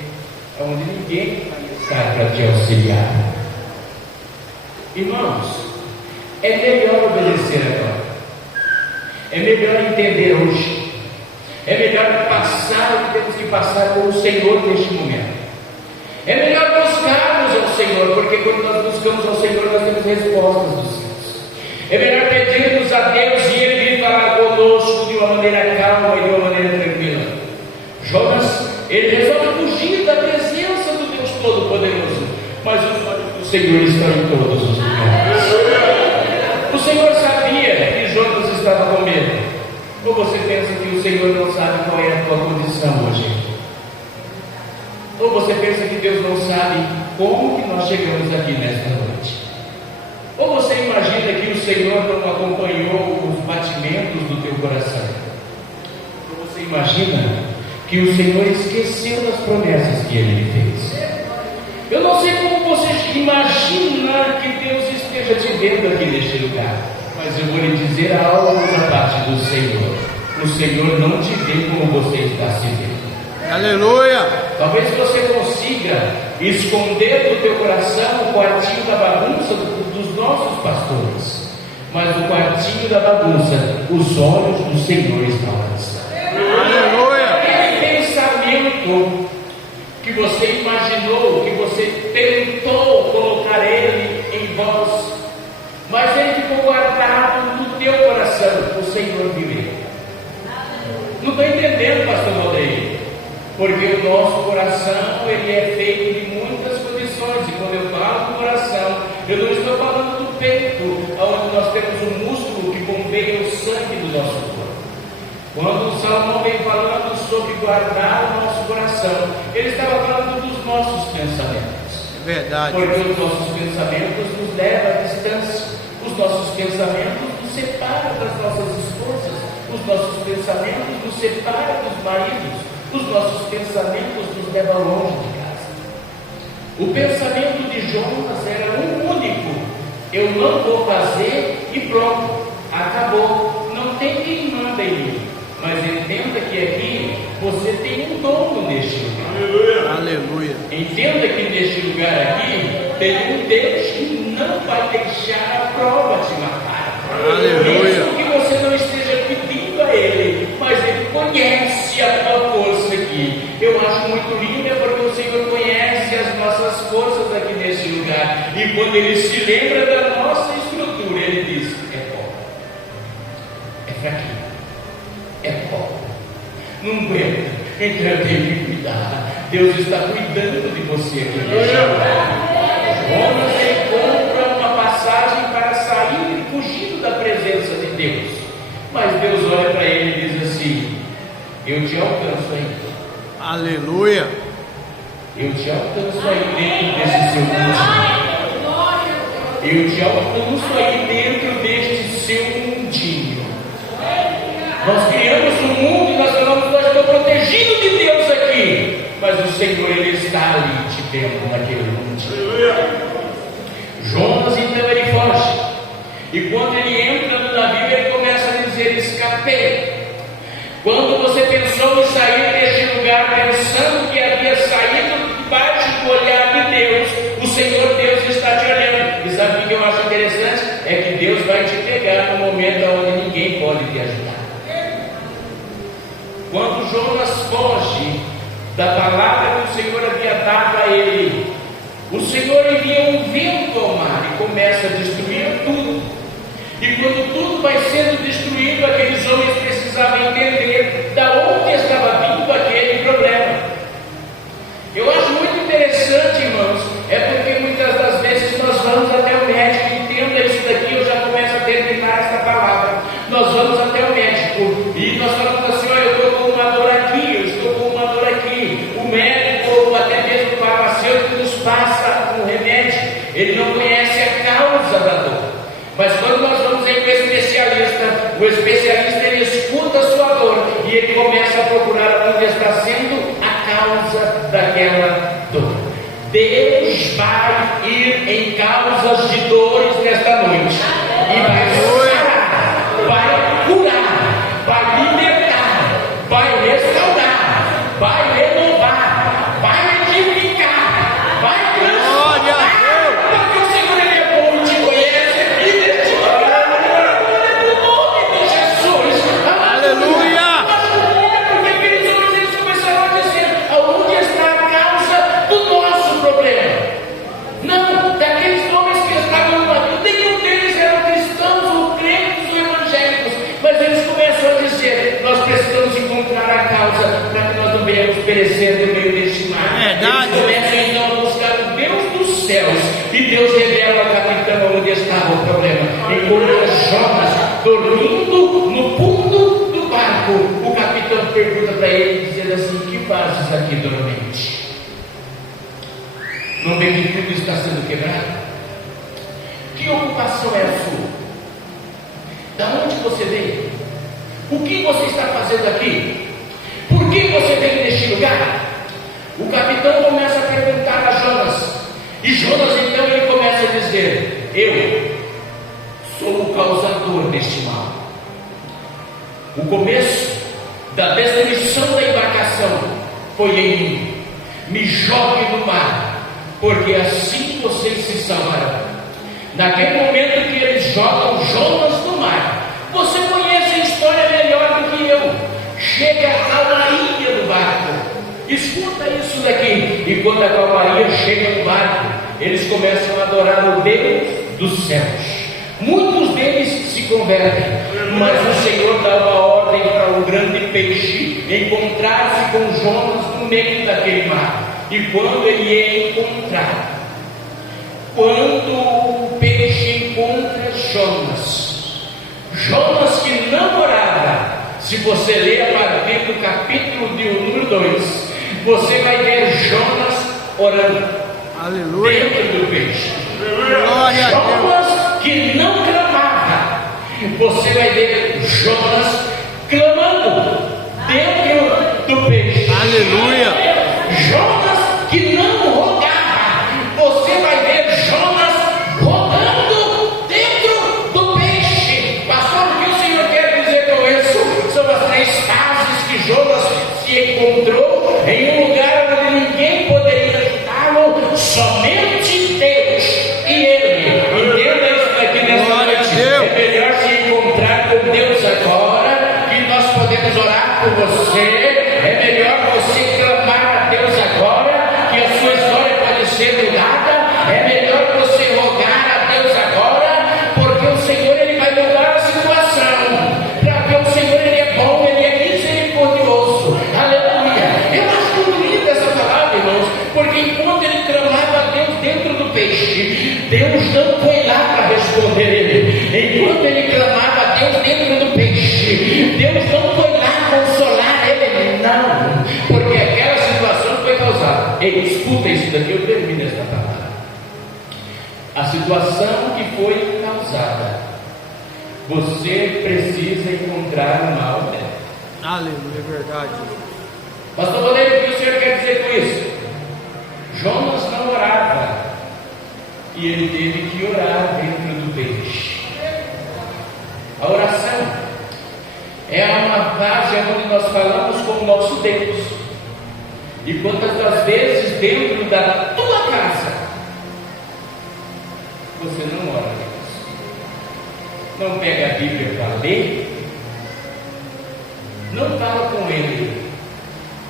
onde ninguém está para te auxiliar. Irmãos, é melhor obedecer agora. É melhor entender hoje. É melhor passar o que temos que passar com o Senhor neste momento. É melhor buscarmos ao Senhor, porque quando nós buscamos ao Senhor, nós temos respostas dos céus. É melhor pedirmos a Deus e Ele vir falar conosco de uma maneira calma e de uma maneira tranquila. Jonas, ele resolve fugir da presença do Deus Todo-Poderoso, mas o Senhor está em todos os lugares. O Senhor sabia que Jonas estava com medo. Ou você pensa que o Senhor não sabe qual é a tua condição hoje? Ou você pensa que Deus não sabe como que nós chegamos aqui nesta noite? Ou você imagina que o Senhor não acompanhou os batimentos do teu coração? Ou você imagina que o Senhor esqueceu das promessas que Ele lhe fez? Eu não sei como você imagina que Deus esteja te vendo aqui neste lugar, mas eu vou lhe dizer algo da parte do Senhor. O Senhor não te vê como você está se vendo. Aleluia. Talvez você consiga esconder do teu coração o quartinho da bagunça dos nossos pastores, mas no quartinho da bagunça os olhos do Senhor estão lá. Aleluia. Aquele pensamento que você imaginou, que você tentou colocar ele em voz, mas ele ficou guardado no teu coração, o Senhor viu ele. Não estou entendendo, pastor Valdeir, porque o nosso coração ele é feito de muitas condições, e quando eu falo do coração, eu não estou falando do peito, onde nós temos um músculo que bombeia o sangue do nosso corpo. Quando o Salomão vem falando sobre guardar o nosso coração, ele estava falando dos nossos pensamentos. É verdade. Porque os nossos pensamentos nos levam à distância, os nossos pensamentos nos separam das nossas esposas, os nossos pensamentos nos separam dos maridos, os nossos pensamentos nos levam longe de casa. O pensamento de Jonas era um único: eu não vou fazer e pronto, acabou, não tem quem manda em mim. Mas entenda que aqui você tem um dono neste lugar. Aleluia. Entenda que neste lugar aqui tem um Deus que não vai deixar a prova te matar. Aleluia. Mesmo que você não esteja pedindo a Ele, mas Ele conhece a tua força aqui. Eu acho muito lindo porque o Senhor conhece as nossas forças aqui neste lugar. E quando Ele se lembra da nossa estrutura, Ele diz: é pó, é fraquinho, é pó, não aguenta, então eu tenho que cuidar. Deus está cuidando de você aqui neste lugar. Jonas encontra uma passagem para sair fugindo da presença de Deus, mas Deus olha para ele e diz assim: eu te alcanço aí. Aleluia. Eu te alcanço aí dentro desse seu mundinho. Eu te alcanço aí dentro deste seu mundinho. Nós criamos um mundo e nós falamos: nós estamos protegidos de Deus aqui, mas o Senhor Ele está ali te vendo naquele mundinho. Jonas então ele foge, e quando ele entra no navio ele começa a dizer: escapei. Quando você pensou em sair deste lugar pensando que havia saído debaixo do olhar de Deus, o Senhor Deus está te olhando. E sabe o que eu acho interessante? É que Deus vai te pegar no momento onde ninguém pode te ajudar. Quando Jonas foge da palavra que o Senhor havia dado a ele, o Senhor envia um vento ao mar e começa a destruir tudo. E quando tudo vai sendo destruído, aqueles homens precisavam entender da onde estava vindo aquele problema. Eu acho muito interessante, irmãos, é porque muitas das vezes nós vamos até o médico. Entenda isso daqui, eu já começo a terminar essa palavra. Nós vamos até o médico e nós falamos assim: olha, eu estou com uma dor aqui, eu estou com uma dor aqui. O médico ou até mesmo o farmacêutico nos passa um remédio, ele não conhece a causa da dor. Mas quando nós vamos em um especialista, o especialista ele escuta a sua dor e ele começa a procurar onde está sendo a causa daquela dor. Deus vai ir em causas de dores nesta noite e vai sarar, vai curar, vai libertar, vai restaurar, vai renovar, vai edificar, vai transformar, porque o Senhor ele é bom e te conhece e ele te conhece no nome de Jesus. Aleluia. Porque aqueles homens eles começaram a dizer: aonde está a causa do nosso problema? Não, daqueles homens que estavam no navio, nenhum deles eram cristãos ou crentes ou evangélicos, mas eles começam a dizer: nós precisamos encontrar a causa para que nós não venhamos perecer no meio deste mar. Verdade. Eles começam então a buscar o Deus dos céus, e Deus revela ao capitão onde estava o problema. Encontra Jonas dormindo no fundo do barco. O capitão pergunta para ele, dizendo assim: que fazes aqui dormente? Não vê que tudo está sendo quebrado? Que ocupação é a sua? Da onde você veio? O que você está fazendo aqui? Por que você veio neste lugar? O capitão começa a perguntar a Jonas, e Jonas então ele começa a dizer: eu sou o causador deste mal. O começo da destruição da embarcação foi em mim. Me jogue no mar, porque assim vocês se salvarão. Naquele momento que eles jogam Jonas no mar, você conhece a história melhor do que eu. Chega a calmaria no barco. Escuta isso daqui. E quando a calmaria chega no barco, eles começam a adorar o Deus dos céus. Muitos deles se convertem, mas o Senhor dá uma ordem para um grande peixe encontrar-se com Jonas no meio daquele mar. E quando ele é encontrado, quando o peixe encontra Jonas que não orava, se você ler a partir do capítulo de número 2, você vai ver Jonas orando. Aleluia. Dentro do peixe. Glória a Deus. Jonas que não clamava, você vai ver Jonas clamando dentro do peixe. Aleluia. Jonas que não rogava, você vai ver Jonas rogando dentro do peixe. Pastor, o que o Senhor quer dizer com isso? São as 3 fases que Jonas se encontrou em um lugar onde ninguém poderia ajudá-lo, somente Deus e ele. Entenda isso aqui nessa noite. É melhor se encontrar com Deus agora, que nós podemos orar por você. É melhor você clamar a Deus agora, que a sua história pode ser mudada. É melhor você rogar a Deus agora, porque o Senhor ele vai mudar a situação. Porque o Senhor ele é bom, ele é misericordioso. Aleluia. Eu acho muito linda essa palavra, irmãos, porque enquanto ele clamava a Deus dentro do peixe, Deus não foi lá para responder ele. Enquanto ele clamava a Deus dentro do peixe, Deus não foi lá consolar ele, não, porque aquela situação foi causada. Ei, escuta isso daqui, eu termino esta palavra. A situação que foi causada, você precisa encontrar o mal dela. Aleluia, é verdade. Pastor Valério, o que o Senhor quer dizer com isso? Jonas não orava, e ele teve que orar dentro do peixe. A oração é uma fase onde nós falamos com o nosso Deus. E quantas das vezes dentro da tua casa você não ora a Deus? Não pega a Bíblia para ler? Não fala com ele: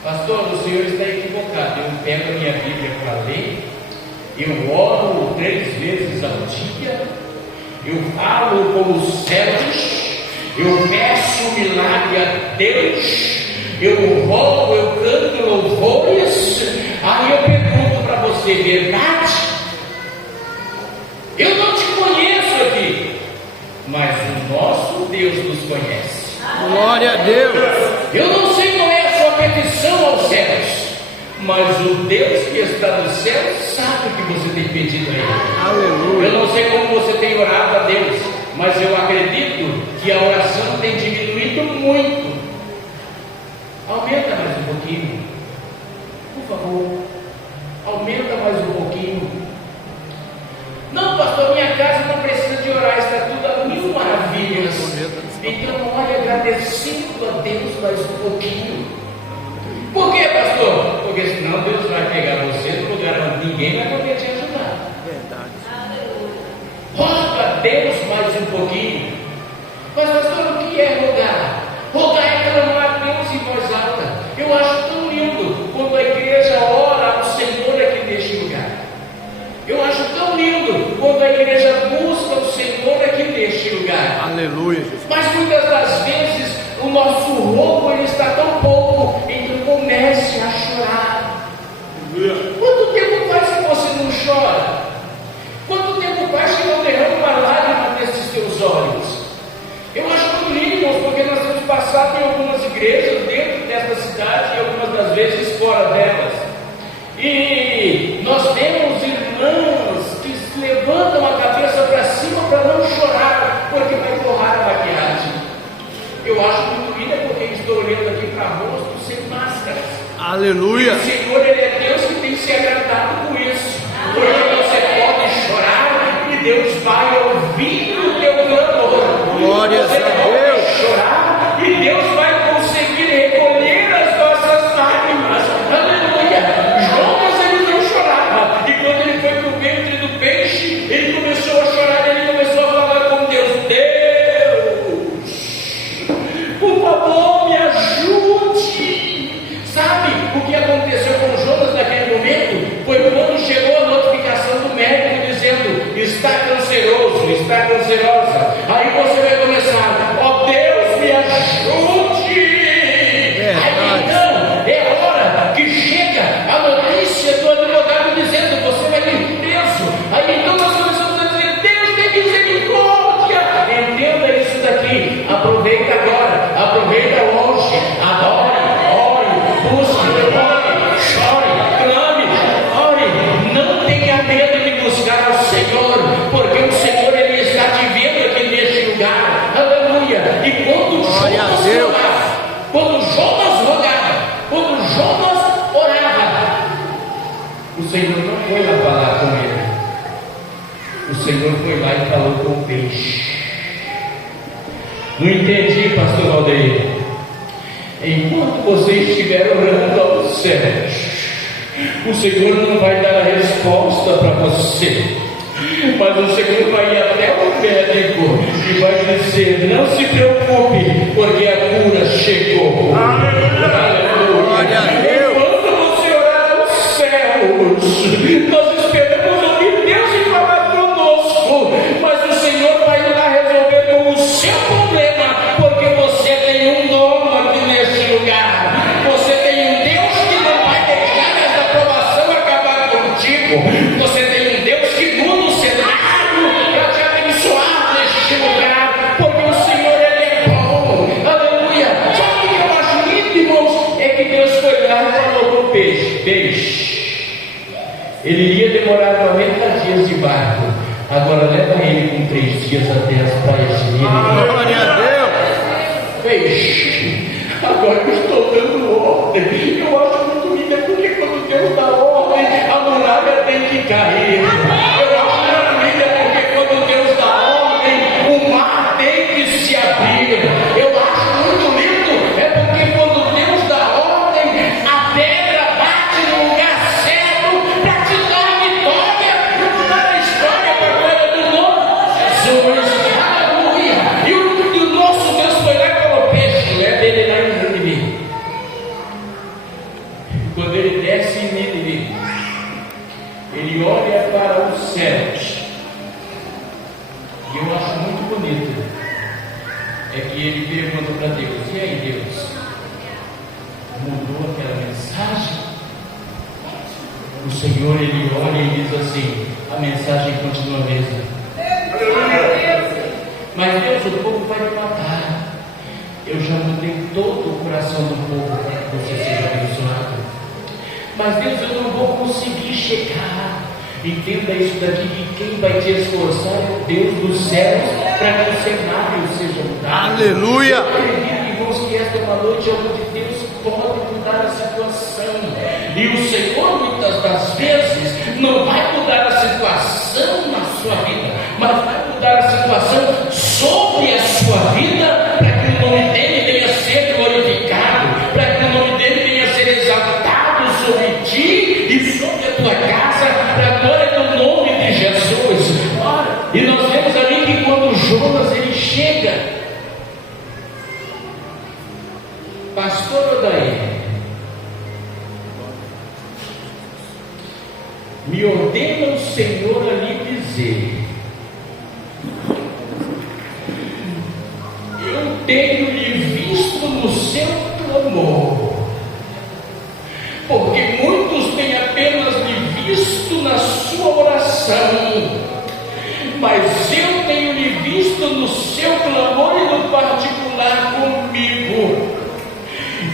pastor, o senhor está equivocado. Eu pego a minha Bíblia para ler, eu oro 3 vezes ao dia, eu falo com os céus, eu peço milagre a Deus, eu rogo, eu canto louvores. Aí eu pergunto para você: verdade? Eu não te conheço aqui, mas o nosso Deus nos conhece. Glória a Deus. Eu não sei qual é a sua petição aos céus, mas o Deus que está no céu sabe o que você tem pedido a Ele. Aleluia. Eu não sei como você tem orado a Deus, mas eu acredito que a oração tem diminuído muito. Aumenta mais um pouquinho, por favor. Aumenta mais um Deus mais um pouquinho. Por quê, pastor? Porque senão Deus vai pegar você no lugar onde ninguém vai poder te ajudar. Verdade. Roga a Deus mais um pouquinho. Mas pastor, o que é rogar? Rogar é clamar a Deus em voz alta. Eu acho tão lindo quando a igreja ora ao Senhor aqui neste lugar. Eu acho tão lindo quando a igreja busca o Senhor aqui neste lugar. Aleluia, Jesus. Mas muitas das vezes o nosso rogo ele está tão pouco em que comece a chorar. Quanto tempo faz que você não chora? Quanto tempo faz que não derrama uma lágrima nesses teus olhos? Eu acho muito lindo, irmãos, porque nós temos passado em algumas igrejas dentro desta cidade e algumas das vezes fora delas. E nós temos irmãs que levantam a cabeça para cima para não chorar, porque vai torrar a maquiagem. Eu acho muito lindo porque estou olhando aqui para rostos sem máscaras. Aleluia. O Senhor, Ele é Deus que tem se agradado com isso. Porque você pode chorar e Deus vai ouvir o teu clamor. Glórias Você a pode Deus. chorar e Deus vai conseguir recolher as nossas lágrimas. Aleluia. Jonas, ele não chorava. E quando ele foi para o ventre do peixe, ele começou a chorar. Ele começou a falar com Deus: Deus, por favor, me ajude. Sabe o que aconteceu com Jonas naquele momento? Foi quando chegou a notificação do médico dizendo: está canceroso, está cancerosa. Aí você vai começar: ó Deus, me ajude. Aí então é hora que chega a notícia do advogado dizendo: você vai ter preso. Aí então nós começamos a dizer: Deus tem misericórdia. Entenda isso daqui. Aproveita agora, aproveita hoje, adore, ore, busque, ore, chore, clame, ore. Não tenha medo de buscar ao Senhor, porque o Senhor Ele está te vendo aqui neste lugar. Aleluia. E quando Jonas orava, o Senhor não foi lá falar com ele. O Senhor foi lá e falou com o peixe. Não entendi, pastor Valdeir. Enquanto você estiver orando aos céus, o Senhor não vai dar a resposta para você, mas o Senhor vai ir até o médico e vai dizer: não se preocupe, porque a cura chegou. Glória a Deus. Enquanto você orar aos céus, nós esperamos ouvir Deus e falar conosco, mas o Senhor vai ir lá resolver com o seu problema, porque você tem um dono aqui neste lugar. Você tem um Deus que não vai deixar essa provação acabar contigo. Você tem um Deus que muda o cenário para te abençoar neste lugar, porque o Senhor Ele é bom. Aleluia. Sabe o que eu acho lindo, irmãos? É que Deus foi lá e falou com o peixe: ele iria demorar 90 dias de barco. Agora leva ele com 3 dias até as praias de Nínive. Glória a Deus. Peixe, agora eu estou dando ordem. Eu acho muito lindo, porque quando Deus dá ordem, a muralha tem que cair. Eu acho muito lindo, porque quando Deus dá ordem, o mar tem que se abrir. Eu acho muito lindo, é porque quando Deus dá ordem, a pedra bate no lugar certo para te dar a vitória e mudar a história para a glória do nome de Jesus. Aleluia. E o nosso Deus foi lá e falou: peixe, leva ele lá em Nínive. Quando ele desce em Nínive, ele olha para os céus. E eu acho muito bonito é que ele pergunta para Deus: e aí, Deus, mudou aquela mensagem? O Senhor, ele olha e diz assim: a mensagem continua a mesma. Mas Deus, o povo vai te matar. Eu já mudei todo o coração do povo para que você seja abençoado. Mas Deus, eu não vou conseguir chegar. Entenda isso daqui, que quem vai te esforçar é o Deus dos céus, para que o cenário seja mudado. Aleluia. Eu acredito, irmãos, que esta é uma noite onde Deus pode mudar a situação. E o Senhor, muitas das vezes, não vai mudar a situação na sua vida, mas vai mudar a situação sobre a sua vida, para que o nome dele venha ser glorificado. me ordena o Senhor a lhe dizer: eu tenho lhe visto no seu clamor, porque muitos têm apenas lhe visto na sua oração, mas eu tenho lhe visto no seu clamor e no particular comigo.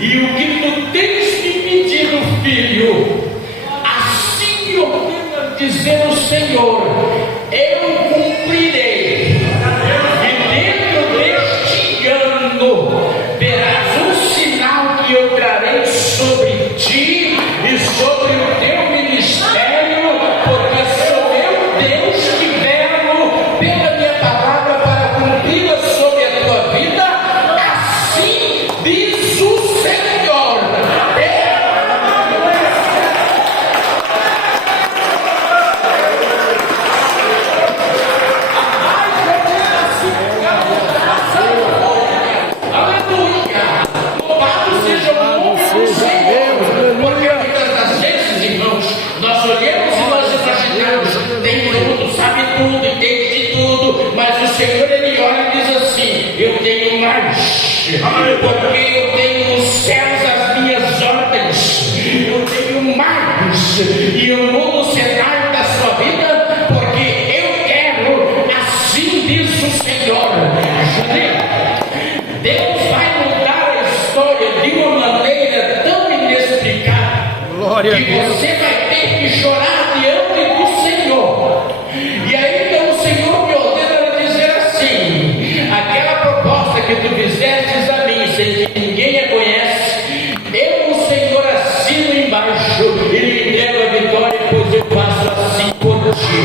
E o que tu tens me pedido, filho, assim me ordena dizer o Senhor, eu cumprirei. E dentro deste ano verás um sinal que eu trarei sobre ti e sobre o teu ministério, porque sou eu, Deus, que velo pela minha palavra para cumpri-la sobre a tua vida. Assim diz o Senhor. Senhor, ele olha e diz assim: eu tenho mais, porque eu tenho nos céus as minhas ordens, eu tenho mais, e eu mudo o cenário da sua vida, porque eu quero, assim diz o Senhor. Deus vai mudar a história de uma maneira tão inexplicável que você vai ter que chorar diante do Senhor. E aí então o Senhor me ordena aquela proposta que tu fizestes a mim, sem que ninguém a conhece, eu, o Senhor, assino embaixo e lhe entrego a vitória, pois eu faço assim por ti.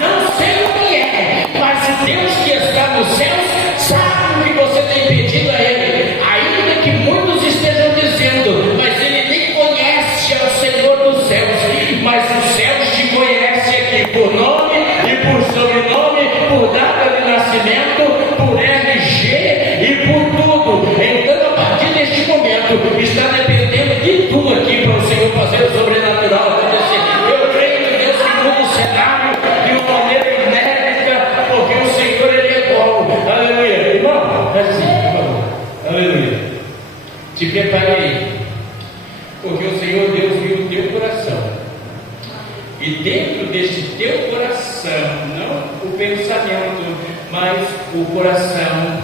Não sei o que é, mas o Deus que está nos céus sabe o que você tem pedido a Ele, ainda que muitos estejam dizendo, mas Ele nem conhece ao Senhor dos céus, mas os céus te conhecem aqui por nome e por sobrenome, por data de nascimento, por RG e por tudo. Então, a partir deste momento, está dependendo de tudo aqui para o Senhor fazer o sobrenatural acontecer. Eu creio que Deus muda o cenário de uma maneira inédita, porque o Senhor, Ele é bom. Aleluia. Irmão, assim, irmão. Aleluia. Te preparei, porque o Senhor Deus viu o teu coração. E dentro deste teu coração, não o pensamento, mas o coração,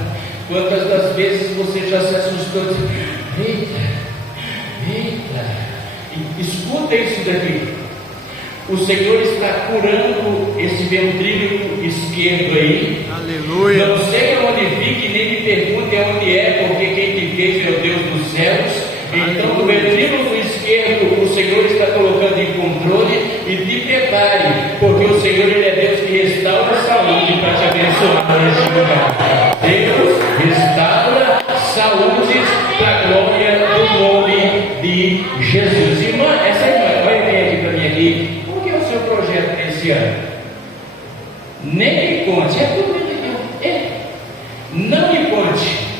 quantas das vezes você já se assustou, eita, escuta isso daqui, o Senhor está curando esse ventríloco esquerdo aí. Aleluia. Não sei aonde fique, nem me pergunte aonde é, porque quem te fez é o Deus dos céus. Então, o ventríloco esquerdo, o Senhor está colocando em controle, e te prepare, porque o Senhor, Ele é Deus que restaura a saúde para te abençoar neste lugar. Deus restaura saúde para a glória do nome de Jesus. Irmã, essa irmã, vai vir aqui para mim aqui. Qual que é o seu projeto para esse ano? Nem me conte, é tudo não me conte.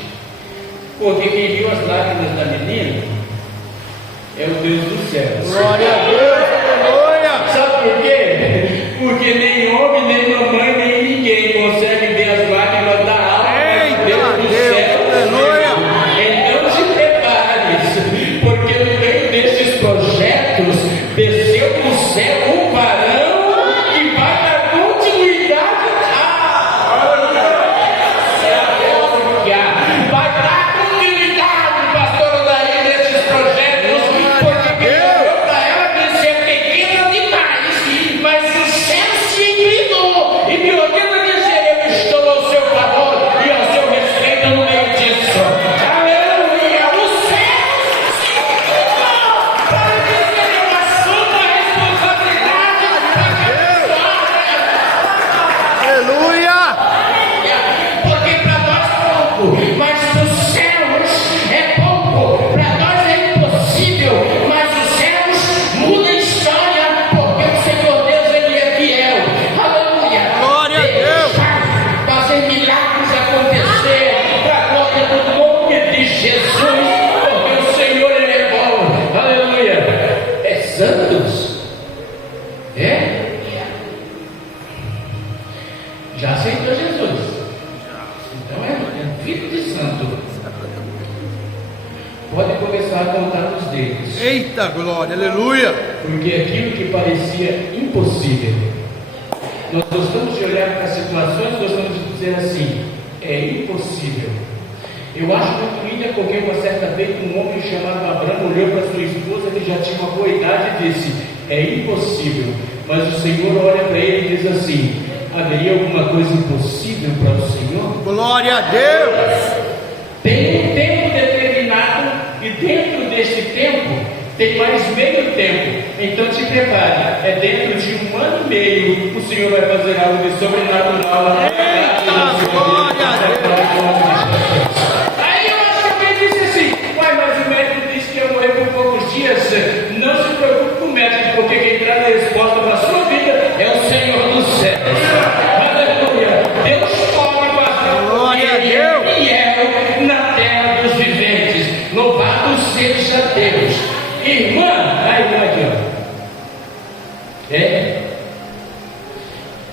Porque quem viu as lágrimas da menina é o Deus dos céus. Glória a Deus, aleluia. Sabe por quê? Porque nem homem, nem mamãe, nem ninguém consegue ver as lágrimas da alma do Deus dos céus. Aleluia. Então se prepare, porque no meio desses projetos desceu do céu um varão que vai dar continuidade. Vai dar continuidade, pastor Odair, nesses projetos, porque Deus para ela vencer pequena demais, mas o céu se inclinou e me ordena dizer: eu estou ao seu favor e ao seu respeito no meio disso. Aleluia! O céu se inclinou para dizer: eu assumo a responsabilidade para abençoar. Aleluia. Porque para nós é pouco, mas para os céus é pouco, para nós é impossível, mas os céus mudam a história, porque o Senhor Deus, Ele é fiel. Aleluia! Glória a Deus. Faz fazer milagres acontecer para a glória do nome de Jesus, porque o Senhor, Ele é bom. Aleluia! É santos. Eita glória, aleluia. Porque aquilo que parecia impossível, nós gostamos de olhar para as situações, gostamos de dizer assim: é impossível. Eu acho muito lindo porque uma certa vez um homem chamado Abraão olhou para sua esposa, que já tinha uma boa idade, e disse: é impossível. Mas o Senhor olha para ele e diz assim: haveria alguma coisa impossível para o Senhor? Glória a Deus. Tem um tempo determinado, e dentro desse tempo tem mais meio tempo. Então te prepare, é dentro de 1 ano e meio o Senhor vai fazer algo de sobrenatural. Glória a Deus. Aí eu acho que alguém disse assim: uai, mas o médico disse que ia morrer por poucos dias. Não se preocupe com o médico, porque quem traz a resposta para a sua vida é o Senhor dos céus. Aleluia. Deus pode fazer. Glória a Deus. Fiel na terra dos viventes. Louvado seja Deus. Irmã, aí aqui, ó.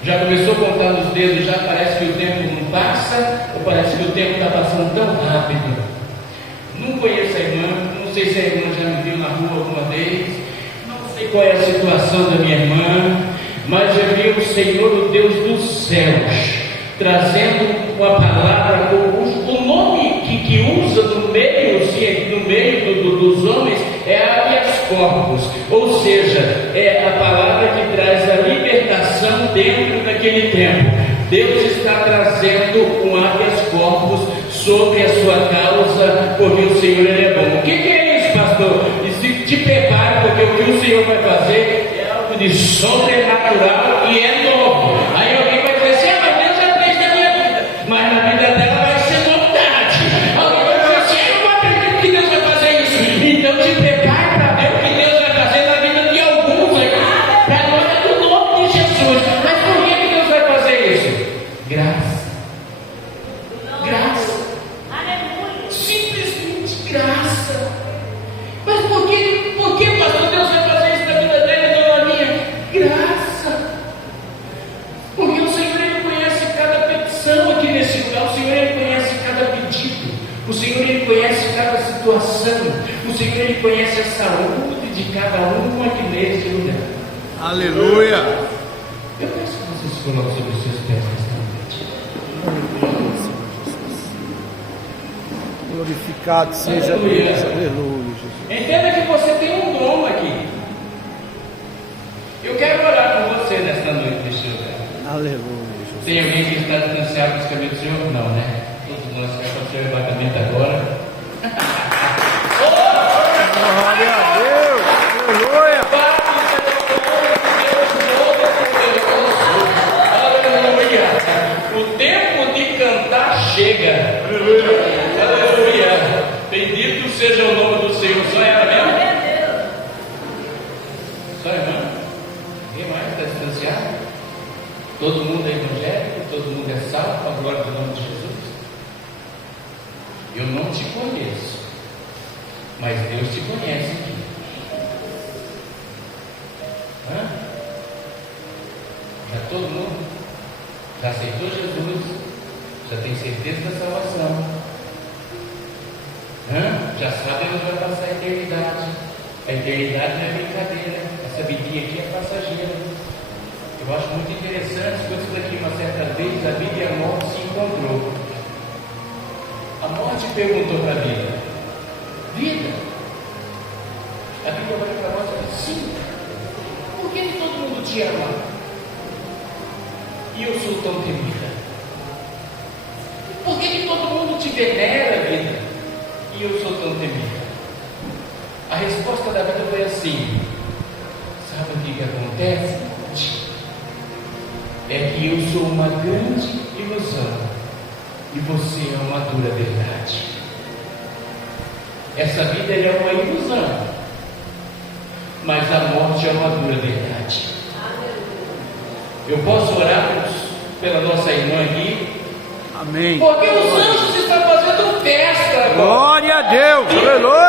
Já começou a contar nos dedos, já parece que o tempo não passa, ou parece que o tempo está passando tão rápido. Não conheço a irmã, não sei se a irmã já me viu na rua alguma vez, não sei qual é a situação da minha irmã, mas eu vi o Senhor, o Deus dos céus, trazendo uma palavra, o nome que usa no meio dos homens é habeas corpus, ou seja, é a palavra que traz a libertação dentro daquele tempo. Deus está trazendo um habeas corpus sobre a sua causa, porque o Senhor ele é bom. O que é isso, pastor? E se te prepare, porque o que o Senhor vai fazer é algo de sobrenatural e é novo. Aí alguém vai dizer assim: mas Deus já fez na minha vida, mas na vida dela vai ser novidade. Alguém vai dizer assim: eu não acredito que Deus vai fazer isso. Então te prepare para ver o que Deus vai fazer na vida de alguns, para a glória do nome de Jesus. Mas por que Deus vai fazer isso? Graça. Graça. Simplesmente graça. Mas por que, pastor, Deus vai fazer isso na vida dele e não na minha? Graça. Porque o Senhor ele conhece cada petição aqui nesse lugar, o Senhor ele conhece cada pedido, o Senhor ele conhece cada situação, o Senhor ele conhece a saúde de cada um aqui nesse lugar. Aleluia. Eu peço que vocês se coloquem sobre os seus pés nesta noite. Glorificado seja Aleluia. Deus. Aleluia, Jesus. Entenda que você tem um dom aqui. Eu quero orar por você nesta noite, neste lugar. Aleluia, Jesus. Tem alguém que está distanciado dos caminhos do Senhor? Não, né? Todos nós queremos fazer o arrebatamento agora. Glória a Deus. Aleluia. Aleluia. O tempo de cantar chega. Aleluia. Bendito seja o nome do Senhor. Só ela mesmo? Só irmã? Quem mais está distanciado? Todo mundo é evangélico, todo mundo é salvo, para a glória do nome de Jesus. Eu não te conheço, mas Deus te conhece aqui. Já todo mundo já aceitou Jesus, já tem certeza da salvação, já sabe onde vai passar a eternidade. A eternidade não é brincadeira, essa vidinha aqui é passageira. Eu acho muito interessante quando isso daqui, uma certa vez, a vida e a morte se encontrou. A morte perguntou para a vida: vida? A vida olha para nós e diz: sim. Por que todo mundo te ama? E eu sou tão temida? Por que todo mundo te venera, vida? E eu sou tão temida? A resposta da vida foi assim: sabe o que acontece? É que eu sou uma grande ilusão e você é uma dura verdade. Essa vida é uma ilusão, mas a morte é uma dura verdade. Eu posso orar pela nossa irmã aqui? Amém. Porque os anjos estão fazendo festa agora. Glória a Deus. Aleluia.